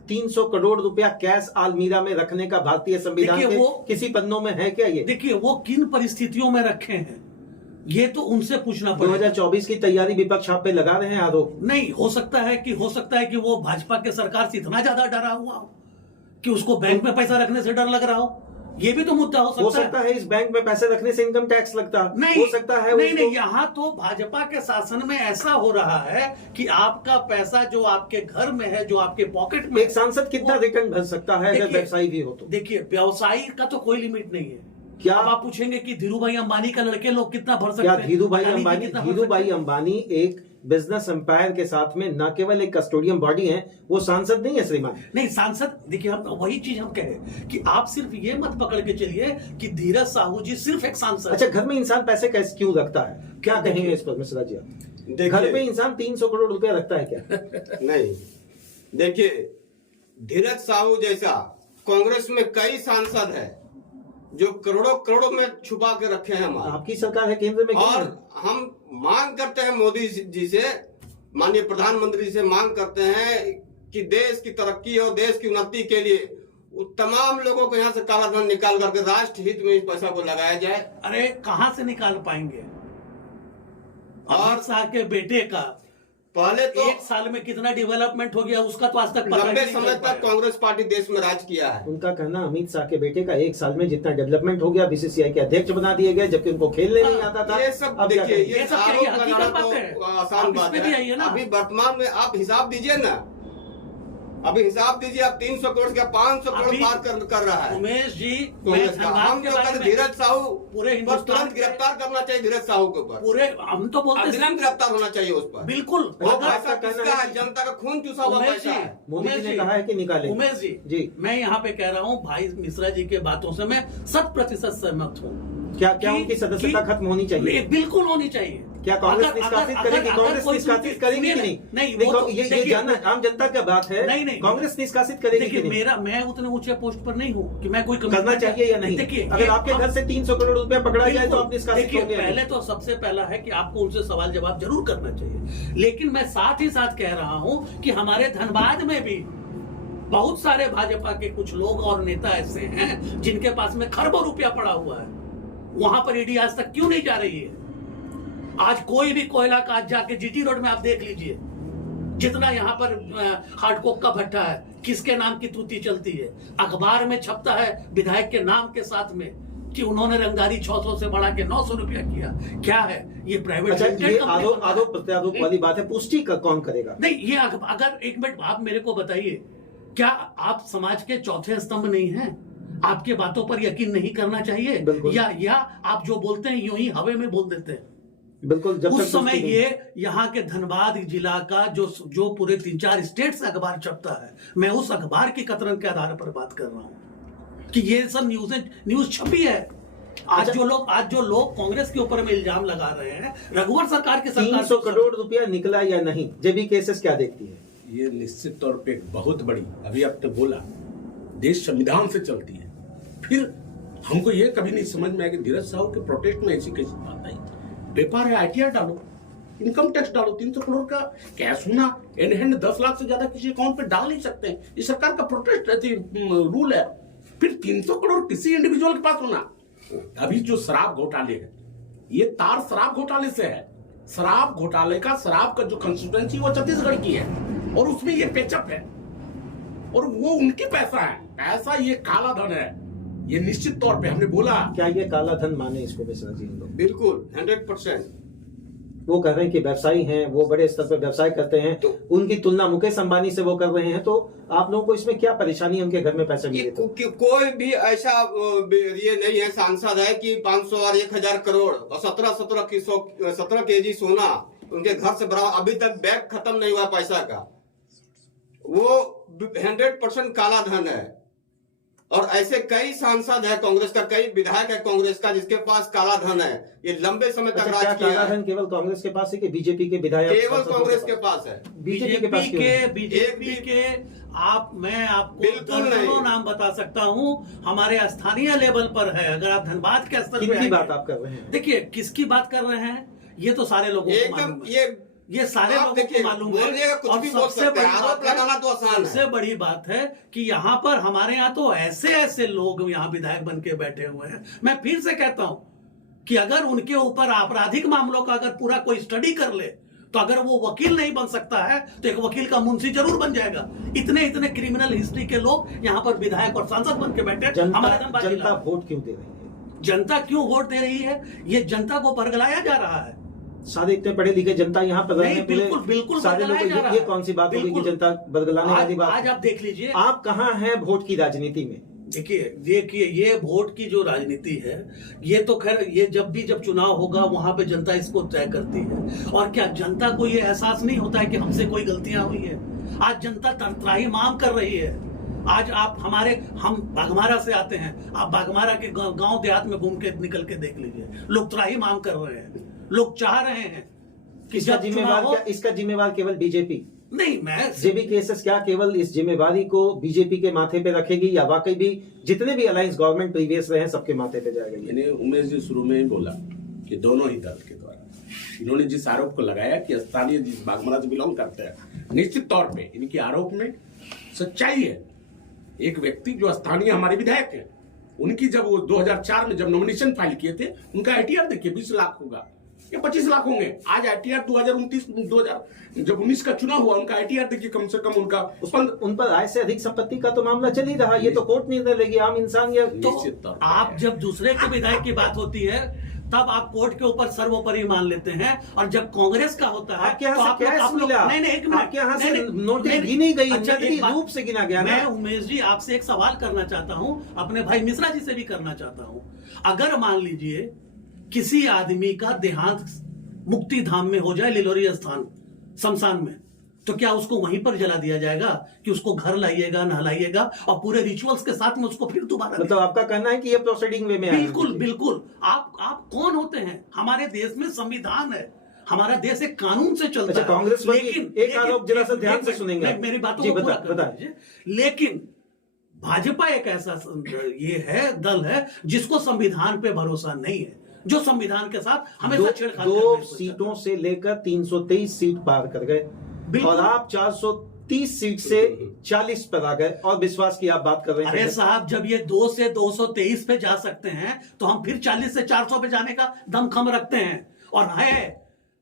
300 करोड़ रुपया कैश अलमीरा में रखने का भारतीय संविधान के किसी पन्नों में है क्या? ये देखिए वो किन परिस्थितियों में रखे हैं, ये तो उनसे पूछना पड़ेगा। 2024 की तैयारी विपक्ष आप पे लगा रहे हैं आरोप। नहीं, हो सकता है कि वो भाजपा के सरकार से इतना ज्यादा डरा हुआ हो कि उसको बैंक में पैसा रखने से डर लग रहा हो, ये भी तो मुद्दा हो सकता है। इस बैंक में पैसे रखने से इनकम टैक्स लगता नहीं हो सकता है। नहीं, यहाँ तो भाजपा के शासन में ऐसा हो रहा है कि आपका पैसा जो आपके घर में है, जो आपके पॉकेट में, एक सांसद कितना रिटर्न भर सकता है अगर व्यवसायी भी हो तो? देखिए व्यवसायी का तो कोई लिमिट नहीं है। क्या आप पूछेंगे कि धीरूभाई अंबानी का लड़के लोग कितना भर सकते हैं? धीरूभाई अंबानी एक बिजनेस एम्पायर के साथ में न केवल एक कस्टोडियन बॉडी है, वो सांसद नहीं है श्रीमान। नहीं, सांसद देखिए, हम वही चीज हम कहे कि आप सिर्फ ये मत पकड़ के चलिए कि धीरज साहू जी सिर्फ एक सांसद। अच्छा, घर में इंसान पैसे कैसे क्यों रखता है, क्या कहेंगे इस पर मिश्रा जी? घर में इंसान 300 करोड़ रुपया रखता है क्या? नहीं, देखिए धीरज साहू जैसा कांग्रेस में कई सांसद है जो करोड़ों में छुपा के रखे हैं हमारे। आपकी सरकार है केंद्र में, और हम मांग करते हैं मोदी जी से, माननीय प्रधानमंत्री से मांग करते हैं कि देश की तरक्की और देश की उन्नति के लिए तमाम लोगों को यहाँ से काला धन निकाल करके राष्ट्र हित में इस पैसा को लगाया जाए। अरे कहां से निकाल पाएंगे? अमित शाह के बेटे का पहले तो 1 साल में कितना डेवलपमेंट हो गया उसका तो आज तक पता लंबे समय तक कांग्रेस पार्टी देश में राज किया है। उनका कहना अमित शाह के बेटे का 1 साल में जितना डेवलपमेंट हो गया, बीसीसीआई के अध्यक्ष बना दिए गए जबकि उनको खेलने नहीं आता था। ये सब देखिए, ये आरोप लगाना तो आसान बात है। अभी वर्तमान में आप हिसाब दीजिए ना, अभी हिसाब दीजिए, आप 300 करोड़ का 500 करोड़ पार कर रहा है उमेश जी। हम तो कहते धीरज साहू पूरे हिंदुस्तान गिरफ्तार करना चाहिए, धीरज साहू के ऊपर पूरे हम तो बोलते अविलंब गिरफ्तार होना चाहिए उस पर। बिल्कुल, वो पैसा किसका है? जनता का खून चूसा हुआ पैसा है। मोदी जी ने कहा है कि निकाले। उमेश जी, मैं यहाँ पे कह रहा हूँ भाई मिश्रा जी के बातों से मैं 100% सहमत हूँ। क्या उनकी सदस्यता खत्म होनी चाहिए? बिल्कुल होनी चाहिए। क्या कांग्रेस निष्कासित करेगी? कांग्रेस निष्कासित करेगी कि नहीं? नहीं, ये जानना आम जनता का बात है। नहीं, कांग्रेस निष्कासित करेगी कि नहीं? मैं उतने ऊंचे पोस्ट पर नहीं हूँ कि मैं कोई करना चाहिए या नहीं। देखिए, अगर आपके घर से 300 करोड़ रुपया पकड़ा जाए तो आप निष्कासित होंगे। पहले तो सबसे पहला है कि आपको उनसे सवाल जवाब जरूर करना चाहिए, लेकिन मैं साथ ही साथ कह रहा हूँ कि हमारे धनबाद में भी बहुत सारे भाजपा के कुछ लोग और नेता ऐसे हैं जिनके पास में खरबों रुपया पड़ा हुआ है। वहां पर ईडी आज तक क्यों नहीं जा रही है? आज कोई भी कोयला का आज जाके जीटी रोड में आप देख लीजिए, जितना यहाँ पर हार्डकोक का भट्टा है, किसके नाम की तूती चलती है, अखबार में छपता है विधायक के नाम के साथ में, कि उन्होंने रंगदारी 600 से बढ़ा के 900 रुपया किया। क्या है ये? प्राइवेट अच्छा, लिमिटेड ये कंपनी आरोप बना है। आरोप प्रत्यारोप वाली बात है, पुष्टि का कौन करेगा? नहीं, ये अगर एक मिनट आप मेरे को बताइए, क्या आप समाज के चौथे स्तंभ नहीं हैं? आपके बातों पर यकीन नहीं करना चाहिए? बिल्कुल। या आप जो बोलते हैं यूं ही हवा में बोल देते हैं? बिल्कुल। जब तक उस समय पुष्टि ये यहाँ के धनबाद जिला का जो पूरे 3-4 स्टेट से अखबार छपता है, मैं उस अखबार की कतरन के आधार पर बात कर रहा हूं कि ये सब न्यूज छपी है। आज जो लोग कांग्रेस के ऊपर में इल्जाम लगा रहे हैं, रघुवर सरकार की सरकार 300 करोड़ रुपया निकला या नहीं, जेबी केसेस क्या देखती है? ये निश्चित तौर पे एक बहुत बड़ी, अभी आपने बोला देश संविधान से चलती है, फिर हमको ये कभी नहीं समझ में आया कि धीरज साहू के प्रोटेस्ट में ऐसी कैसी बात आई। पेपर है, ITR डालो, इनकम टैक्स डालो, 300 करोड़ का कैश होना एंड हैंड 10 लाख से ज्यादा किसी अकाउंट पे डाल नहीं सकते। ये सरकार का प्रोटेस्ट रूल है। फिर 300 करोड़ किसी इंडिविजुअल के पास होना। अभी जो शराब घोटाले है, ये तार शराब घोटाले से है। शराब घोटाले का, शराब का जो कंस्टिट्यूएंसी वो छत्तीसगढ़ की है और उसमें ये पेचअप है और वो उनकी पैसा है। पैसा ये काला धन है, ये निश्चित तौर पे हमने बोला। क्या ये काला धन माने इसको मिश्रा जी? हम लोग बिल्कुल 100%। वो कह रहे हैं कि व्यवसायी हैं, वो बड़े स्तर पर व्यवसाय करते हैं, तो उनकी तुलना मुकेश अंबानी से वो कर रहे हैं, तो आप लोगों को इसमें क्या परेशानी है? उनके घर में पैसे मिले तो कोई भी ऐसा ये नहीं है सांसद है कि 500 और 1000 करोड़ और 17 केजी सोना उनके घर से बराबर, अभी तक बैग खत्म नहीं हुआ पैसा का। वो 100% काला धन है। और ऐसे कई सांसद है कांग्रेस का, कई विधायक है कांग्रेस का जिसके पास काला धन है। ये लंबे समय तक अच्छा, राज क्या किया काला है। धन केवल कांग्रेस के पास है कि बीजेपी के विधायक? केवल कांग्रेस के पास है। बीजेपी के पास क्यों नहीं? बीजेपी के मैं आपको बिल्कुल दर्जनों नहीं। नाम बता सकता हूं, हमारे स्थानीय लेवल पर है। अगर आप धनबाद के स्तर किनकी पे बात आप कर रहे हैं? देखिए, किसकी बात कर रहे हैं, ये तो सारे लोगों को एकदम मालूम है। ये सारे आप लोगों देखिए, को मालूम बोलिएगा है। कुछ और भी बोल सबसे सकते हैं, बड़ी आरोप बात है, लगाना तो आसान है। सबसे बड़ी बात है कि यहाँ पर हमारे यहाँ तो ऐसे लोग यहाँ विधायक बन के बैठे हुए हैं। मैं फिर से कहता हूं कि अगर उनके ऊपर आपराधिक मामलों का अगर पूरा कोई स्टडी कर ले, तो अगर वो वकील नहीं बन सकता है तो एक वकील का मुंशी जरूर बन जाएगा। इतने क्रिमिनल हिस्ट्री के लोग यहाँ पर विधायक और सांसद बन के बैठे हैं। हमारे धनबाद जिला जनता में। वोट क्यों दे रही है? जनता क्यों वोट दे रही है? ये जनता को परगलाया जा रहा है। सारे इतने पढ़े लिखे जनता यहाँ पर नहीं, बिल्कुल सारे लोग, बदलाया जा रहा ये है। कौन सी बात होगी कि बिल्कुल। जनता बदलाने वाली बात? आज आप देख लीजिए, आप कहाँ हैं वोट की राजनीति में? देखिए ये वोट की जो राजनीति है, ये तो खैर ये जब चुनाव होगा वहां पे जनता इसको तय करती है। और क्या जनता को ये एहसास नहीं होता है कि हमसे कोई गलतियां हुई है? आज जनता त्राही माम कर रही है। आज हम बाघमारा से आते हैं, आप बाघमारा के गांव देहात में घूम के निकल के देख लीजिए, लोग त्राही माम कर रहे हैं। लोग चाह रहे हैं कि इसका जिम्मेवार केवल बीजेपी नहीं, मैं जेबी केसेस क्या केवल इस जिम्मेवारी को बीजेपी के माथे पे रखेगी, या वाकई भी जितने भी अलायंस गवर्नमेंट प्रीवियस रहे हैं सबके माथे पे जाएगा? मैंने उमेश जी शुरू में ही बोला कि दोनों ही दल के द्वारा इन्होंने जिस आरोप को लगाया कि स्थानीय जिस बागमरा से बिलोंग करते हैं, निश्चित तौर पे इनके आरोप में सच्चाई है। एक व्यक्ति जो स्थानीय हमारे विधायक है, उनकी जब वो 2004 में जब नॉमिनेशन फाइल किए थे, उनका ITR देखिए 20 लाख होगा या 25 लाख होंगे। आज ITR 2019 का चुनाव हुआ, उनका ITR देखिए कम से कम उनका उन पर आय से अधिक संपत्ति का तो मामला चल ही रहा। ये तो कोर्ट निर्णय लेगी, आम इंसान या तो आप जब दूसरे के विधायक की बात होती है तब आप कोर्ट के ऊपर सर्वोपरि मान लेते हैं, और जब कांग्रेस का होता है आपके यहाँ तो से कैश मिला? नहीं एक मिनट, आपके यहाँ से नोटें गिनी गई, नकली रूप से गिना गया ना? मैं उमेश जी आपसे एक सवाल करना चाहता हूं, अपने भाई मिश्रा जी से भी करना चाहता हूं। अगर मान लीजिए किसी आदमी का देहांत मुक्ति धाम में हो जाए, लिलोरी स्थान शमशान में, तो क्या उसको वहीं पर जला दिया जाएगा कि उसको घर लाइएगा, नहलाइएगा और पूरे रिचुअल्स के साथ में उसको फिर दोबारा? मतलब आपका कहना है कि ये प्रोसीडिंग वे में आएगा? बिल्कुल बिल्कुल। आप कौन होते हैं? हमारे देश में संविधान है, हमारा देश एक कानून से चलता अच्छा, है। कांग्रेस पर एक आरोप जरा सा ध्यान से सुनेंगे। मेरी बातों जी, को पूरा कर बता दीजिए। लेकिन भाजपा एक ऐसा ये है दल है जिसको संविधान पे भरोसा नहीं है, जो संविधान के साथ हमेशा छेड़खानी करने की दो कोशिश सीटों से लेकर 323 सीट पार कर गए, बिल्कुल। और आप 430 सीट से 40 पर आ गए, और विश्वास की आप बात कर रहे हैं। अरे साहब, जब ये 2 से 223 पे जा सकते हैं तो हम फिर 40 से 400 पे जाने का दमखम रखते हैं। और है,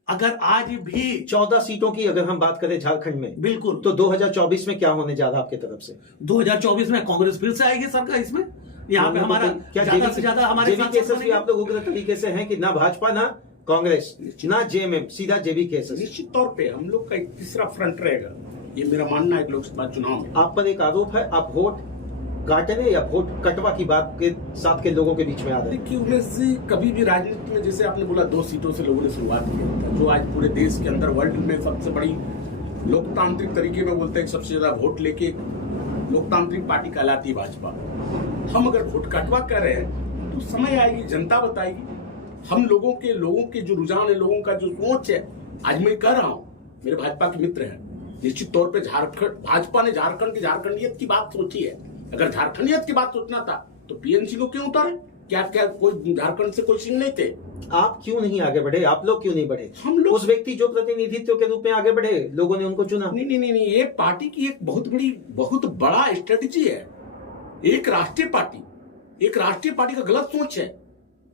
अगर आज भी 14 सीटों की अगर हम बात करें झारखंड में, बिल्कुल, तो 2024 में क्या होने जा रहा है आपकी तरफ से? 2024 में कांग्रेस फिर से आएगी सरकार। इसमें यहाँ पे हमारा ज्यादा से ज्यादा हमारे जेबी साथ केसेस भी बनेंगे। आप लोग उग्र तरीके से हैं कि ना भाजपा ना कांग्रेस ना जेएमएम, सीधा जेबी केसेस। निश्चित तौर पे हम लोग का एक तीसरा फ्रंट रहेगा, ये मेरा मानना है लोकसभा चुनाव में। आप पर एक आरोप है, आप वोट काटने या वोट कटवा की बात के साथ के लोगों के बीच में आ रहे हैं। देखिए उमेश जी, कभी भी राजनीति में जैसे आपने बोला 2 सीटों से लोगों ने शुरुआत की था, जो आज पूरे देश के अंदर वर्ल्ड में सबसे बड़ी लोकतांत्रिक तरीके में बोलते हैं सबसे ज्यादा वोट लेके लोकतांत्रिक पार्टी कहलाती है भाजपा। हम अगर वोट कटवा कर रहे हैं तो समय आएगी, जनता बताएगी। हम लोगों के जो रुझान है, लोगों का जो सोच है, आज मैं कह रहा हूँ, मेरे भाजपा के मित्र हैं, निश्चित तौर पे भाजपा ने झारखंड की झारखंडियत की बात सोची है। अगर झारखंडियत की बात सोचना था तो पीएनसी को क्यों उतारे? क्या कोई झारखंड से कोई सीन नहीं थे? आप क्यों नहीं आगे बढ़े? आप लोग क्यों नहीं बढ़े? हम लोग उस व्यक्ति जो प्रतिनिधित्व के रूप में आगे बढ़े, लोगों ने उनको चुना। नहीं, ये पार्टी की एक बहुत बड़ा स्ट्रेटेजी है। एक राष्ट्रीय पार्टी का गलत सोच है।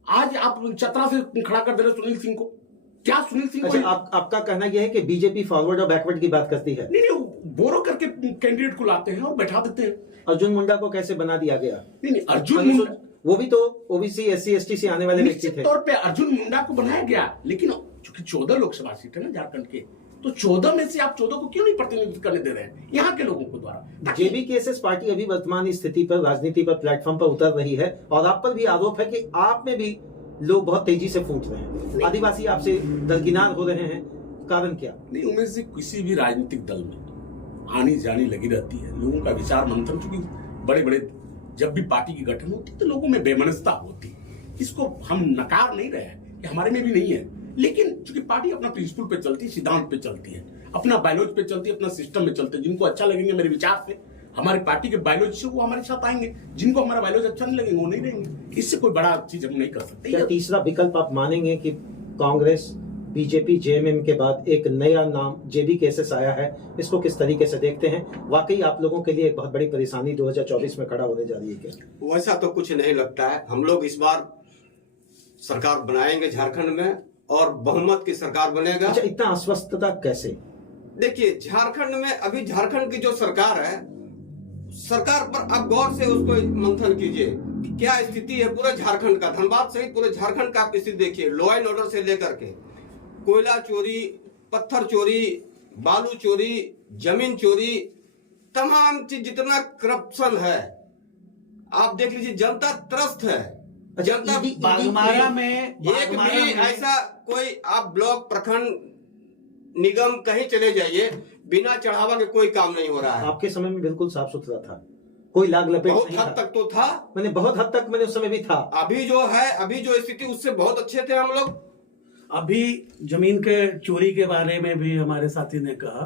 आज आप चतरा से खड़ा कर दे रहे सुनील सिंह को। क्या सुनील सिंह अच्छा, को आपका कहना यह है कि बीजेपी फॉरवर्ड और बैकवर्ड की बात करती है? नहीं, बोरो करके कैंडिडेट को लाते हैं और बैठा देते हैं। अर्जुन मुंडा को कैसे बना दिया गया? नहीं, अर्जुन मुंडा, वो भी तो ओबीसी एससी एसटी से आने वाले व्यक्ति निश्चित थे। तौर पे अर्जुन मुंडा को बनाया गया, लेकिन चूंकि 14 लोकसभा सीट है ना झारखंड के, तो 14 में से आप 14 को क्यों नहीं प्रतिनिधित्व करने दे रहे हैं यहाँ के लोगों को द्वारा? जेबी केसेस पार्टी अभी वर्तमान स्थिति पर, राजनीति पर, प्लेटफॉर्म पर उतर रही है और आप पर भी आरोप है कि आप में भी लोग बहुत तेजी से फूट रहे हैं, आदिवासी आपसे दरकिनार हो रहे हैं। कारण क्या? नहीं उमेश जी, किसी भी राजनीतिक दल में आनी जानी लगी रहती है, लोगों का विचार मंथन, चूंकि बड़े जब भी पार्टी की गठन होती तो लोगों में बेमनस्ता होती, इसको हम नकार नहीं रहे हैं, ये हमारे में भी नहीं है। लेकिन चूंकि पार्टी अपना प्रिंसिपल पे चलती है, सिद्धांत पे चलती है, अपना बायोलॉजी पे चलती है, अपना सिस्टम में चलते हैं। जिनको अच्छा लगेंगे मेरे विचार से, हमारी पार्टी के बायोलॉजी से, वो हमारे साथ आएंगे। जिनको हमारा बायोलॉजी अच्छा नहीं लगेगा वो नहीं रहेंगे। इससे कोई बड़ा चीज हम नहीं कर सकते। क्या तीसरा विकल्प आप मानेंगे कि कांग्रेस, बीजेपी, जेएमएम के बाद एक नया नाम जेबी केसेस आया है, इसको किस तरीके से देखते हैं? वाकई आप लोगों के लिए एक बहुत बड़ी परेशानी 2024 में खड़ा होने जा रही है क्या? वैसा तो कुछ नहीं लगता है। हम लोग इस बार सरकार बनाएंगे झारखंड में और बहुमत की सरकार बनेगा। अच्छा, इतना अस्वस्थता कैसे? देखिए, झारखंड में अभी झारखंड की जो सरकार है, सरकार पर आप गौर से उसको मंथन कीजिए कि क्या स्थिति है पूरे झारखंड का, धनबाद सहित पूरे झारखंड का आप स्थिति देखिए। लॉ एंड ऑर्डर से लेकर के कोयला चोरी, पत्थर चोरी, बालू चोरी, जमीन चोरी, तमाम चीज, जितना करप्शन है आप देख लीजिए। जनता त्रस्त है। जनता बागमारा में एक भी ऐसा कोई, आप ब्लॉक, प्रखंड, निगम कहीं चले जाइए, बिना चढ़ावा के कोई काम नहीं हो रहा है। आपके समय में बिल्कुल साफ सुथरा था, कोई लाग लपेट बहुत नहीं हद था। तक तो था। मैंने बहुत हद तक, मैंने उस समय भी था। अभी जो है, अभी जो स्थिति, उससे बहुत अच्छे थे हम लोग। अभी जमीन के चोरी के बारे में भी हमारे साथी ने कहा,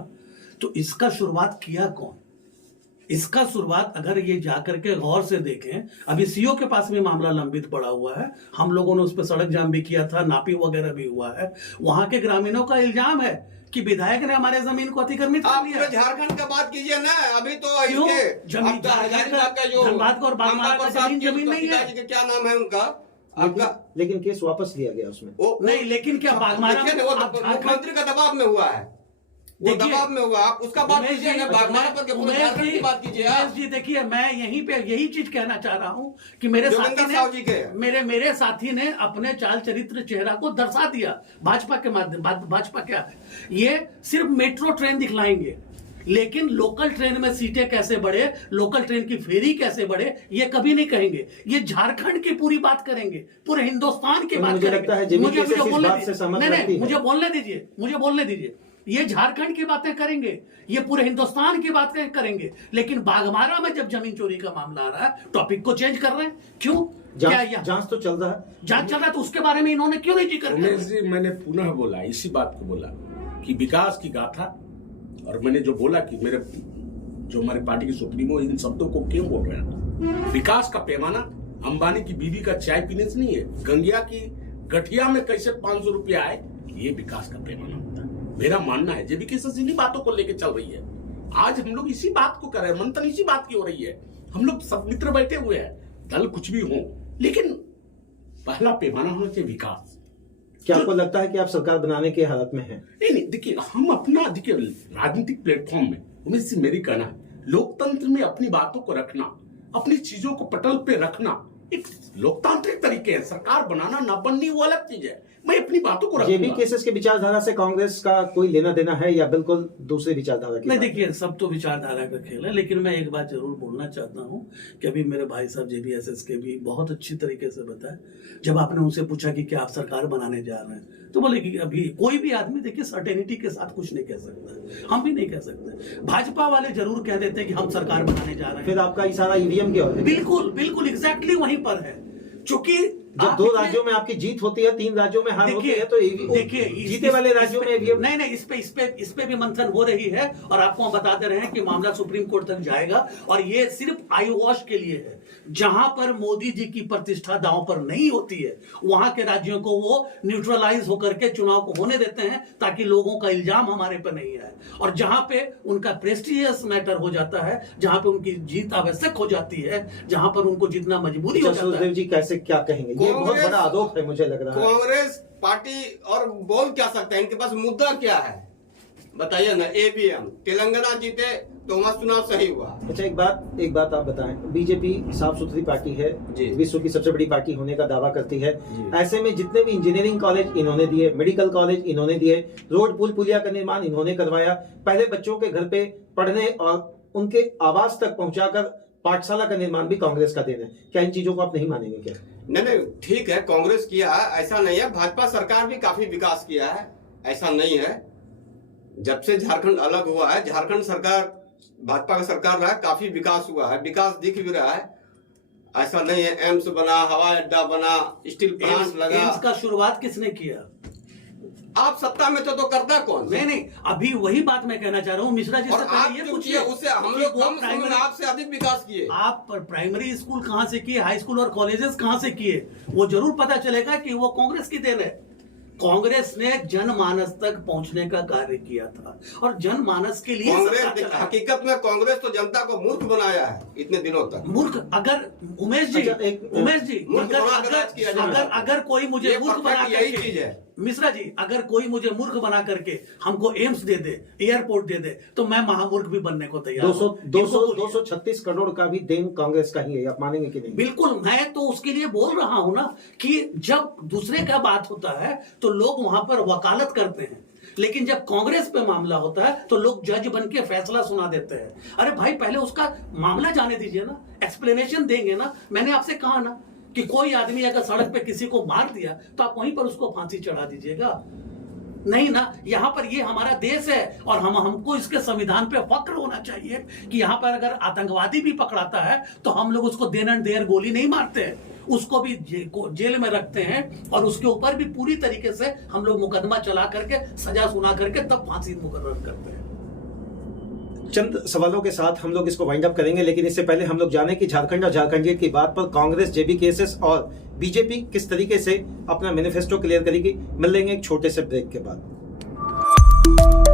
तो इसका शुरुआत किया कौन? इसका शुरुआत अगर ये जाकर के गौर से देखें, अभी सीओ के पास भी मामला लंबित पड़ा हुआ है। हम लोगों ने उस पर सड़क जाम भी किया था, नापी वगैरह भी हुआ है। वहां के ग्रामीणों का इल्जाम है कि विधायक ने हमारे जमीन को अतिक्रमित कर आप लिया। झारखंड का बात कीजिए ना, अभी तो क्यों? इसके जमीन आपका हजारीबाग का जो धनबाद को और बागमारा का जमीन नहीं है। पिताजी के क्या नाम है उनका, आपका? लेकिन केस वापस लिया गया उसमें। नहीं, लेकिन क्या बागमारा देखिए, वो मुख्यमंत्री का दबाव में हुआ है, वो देखिए, दबाव में हुआ। आप उसका बात उमेश कीजिए जी, ना, बागमारा पर के पूरे झारखंड की बात कीजिए आप। उमेश जी, देखिए, मैं यहीं पे यही चीज कहना चाह रहा हूं कि मेरे जोगिंदर साथी साहु जी के। ने मेरे साथी ने अपने चाल चरित्र चेहरा को दर्शा दिया भाजपा के माध्यम। भाजपा क्या है, ये सिर्फ मेट्रो ट्रेन दिखलाएंगे, लेकिन लोकल ट्रेन में सीटें कैसे बढ़े, लोकल ट्रेन की फेरी कैसे बढ़े, ये कभी नहीं कहेंगे। ये झारखंड की पूरी बात करेंगे, पूरे हिंदुस्तान की बात मुझे लगता है करेंगे। जेबी केसेस इस बात से सहमत नहीं, रहती है। मुझे बोलने दीजिए। ये झारखंड की बातें करेंगे, ये पूरे हिंदुस्तान की बातें करेंगे, लेकिन बागमारा में जब जमीन चोरी का मामला आ रहा है, टॉपिक को चेंज कर रहे हैं। क्यों? जांच तो चल रहा है। जांच चल रहा है, तो उसके बारे में इन्होंने क्यों नहीं जिक्र किया? उमेश जी, मैंने पुनः बोला, इसी बात को बोला कि विकास की गाथा, और मैंने जो बोला कि मेरे जो हमारे पार्टी के सुप्रीमो इन शब्दों को क्यों बोल रहे हैं। विकास का पैमाना अंबानी की बीवी का चाय पीने से नहीं है, गंगिया की गठिया में कैसे 500 रुपया आए, ये विकास का पैमाना होता है। मेरा मानना है जेबी केसेस इन्हीं बातों को लेकर चल रही है। आज हम लोग इसी बात को कर रहे हैं, मंथन इसी बात की हो रही है। हम लोग सब मित्र बैठे हुए हैं, दल कुछ भी हो, लेकिन पहला पैमाना होना चाहिए विकास। क्या आपको लगता है कि आप सरकार बनाने के हालत में हैं? नहीं, देखिए, हम अपना, देखिए, राजनीतिक प्लेटफॉर्म में उमेश जी मेरी कहना है, लोकतंत्र में अपनी बातों को रखना, अपनी चीजों को पटल पे रखना एक लोकतांत्रिक तरीके है। सरकार बनाना ना बननी वो अलग चीज है, मैं अपनी बातों को जेबी रखूंगा। केसेस की विचारधारा से कांग्रेस का कोई लेना देना है या बिल्कुल दूसरी विचारधारा की नहीं, बात? देखिए सब तो विचारधारा का खेल है, लेकिन मैं एक बात जरूर बोलना चाहता हूं कि अभी मेरे भाई साहब जेबीएसएस के भी बहुत अच्छी तरीके से बताया। जब आपने उनसे पूछा कि क्या आप सरकार बनाने जा रहे हैं, तो बोले कि अभी कोई भी आदमी देखिए सर्टेनिटी के साथ कुछ नहीं कह सकता, हम भी नहीं कह सकते। भाजपा वाले जरूर कह देते हैं कि हम सरकार बनाने जा रहे हैं। फिर आपका इशारा ईवीएम की ओर है। बिल्कुल बिल्कुल एग्जैक्टली वहीं पर है, क्योंकि जब 2 राज्यों में आपकी जीत होती है, 3 राज्यों में हार होती है, तो देखिए जीते वाले राज्यों में ईवीएम नहीं नहीं, इस पे भी मंथन हो रही है और आपको हम बताते रहे हैं कि मामला सुप्रीम कोर्ट तक जाएगा और ये सिर्फ आई वॉश के लिए है। जहां पर मोदी जी की प्रतिष्ठा दांव पर नहीं होती है, वहां के राज्यों को वो न्यूट्रलाइज होकर के चुनाव को होने देते हैं ताकि लोगों का इल्जाम हमारे पर नहीं आए। और जहां पे उनका प्रेस्टिजियस मैटर हो जाता है, जहां पे उनकी जीत आवश्यक हो जाती है, जहां पर उनको जितना मजबूरी हो जाता है। जी कैसे क्या कहेंगे? ये बहुत बड़ा आरोप है, मुझे लग रहा है। कांग्रेस पार्टी और बोल क्या सकता है, इनके पास मुद्दा क्या है बताइए ना। ईवीएम तेलंगाना जीते तो वहां चुनाव सही हुआ। अच्छा, एक बात आप बताएं, बीजेपी साफ सुथरी पार्टी है, जी। विश्व की सबसे बड़ी पार्टी होने का दावा करती है। ऐसे में जितने भी इंजीनियरिंग कॉलेज इन्होंने दिए, मेडिकल कॉलेज इन्होंने दिए, रोड पुल पुलिया का निर्माण इन्होंने करवाया, पहले बच्चों के घर पे पढ़ने और उनके आवास तक पहुंचाकर पाठशाला का निर्माण भी कांग्रेस का देना है। क्या इन चीजों को आप नहीं मानेंगे क्या? नहीं, ठीक है, कांग्रेस किया है, ऐसा नहीं है। भाजपा सरकार भी काफी विकास किया है, ऐसा नहीं है। जब से झारखंड अलग हुआ है, झारखंड सरकार भाजपा का सरकार रहा है, काफी विकास हुआ है, विकास दिख भी रहा है। ऐसा नहीं है एम्स बना, हवाई अड्डा बना, स्टील प्लांट लगा। एम्स का शुरुआत किसने किया? आप सत्ता में तो करता कौन? नहीं, अभी वही बात मैं कहना चाह रहा हूँ मिश्रा जी और से आप पहले ये जो पूछिए, किए उससे हम लोग कम समय में आपसे अधिक विकास किए। आप प्राइमरी स्कूल कहाँ से किए, हाई स्कूल और कॉलेजेस कहाँ से किए, वो जरूर पता चलेगा कि वो कांग्रेस की देन है। कांग्रेस ने जनमानस तक पहुंचने का कार्य किया था और जनमानस के लिए कांग्रेस हकीकत में कांग्रेस तो जनता को मूर्ख बनाया है इतने दिनों तक। मूर्ख अगर उमेश जी, अच्छा, उमेश जी, मूर्ख बना कर राज किया जा रहा है। अगर कोई मुझे ये मूर्ख बना perfect यही चीज करके, है। मिश्रा जी, अगर कोई मुझे मूर्ख बना करके हमको एम्स दे दे, एयरपोर्ट दे दे, तो मैं महामूर्ख भी बनने को तैयार हूं। 236 करोड़ का भी देन कांग्रेस का ही है, आप मानेंगे कि नहीं? बिल्कुल, मैं तो उसके लिए बोल रहा हूं ना कि जब दूसरे का बात होता है तो लोग वहां पर वकालत करते हैं, लेकिन जब कांग्रेस पे मामला होता है तो लोग जज बन के फैसला सुना देते हैं। अरे भाई, पहले उसका मामला जाने दीजिए ना, एक्सप्लेनेशन देंगे ना। मैंने आपसे कहा ना कि कोई आदमी अगर सड़क पे किसी को मार दिया तो आप वहीं पर उसको फांसी चढ़ा दीजिएगा। नहीं ना, यहाँ पर ये हमारा देश है और हमको इसके संविधान पे फक्र होना चाहिए कि यहाँ पर अगर आतंकवादी भी पकड़ाता है तो हम लोग उसको देन एंड देयर गोली नहीं मारते हैं, उसको भी जेल में रखते हैं और उसके ऊपर भी पूरी तरीके से हम लोग मुकदमा चला करके सजा सुना करके तब फांसी मुकर्रर करते हैं। चंद सवालों के साथ हम लोग इसको वाइंड अप करेंगे, लेकिन इससे पहले हम लोग जाने कि झारखंड और झारखंडियत की बात पर कांग्रेस, जेबी केसेस और बीजेपी किस तरीके से अपना मैनिफेस्टो क्लियर करेगी। मिल लेंगे एक छोटे से ब्रेक के बाद।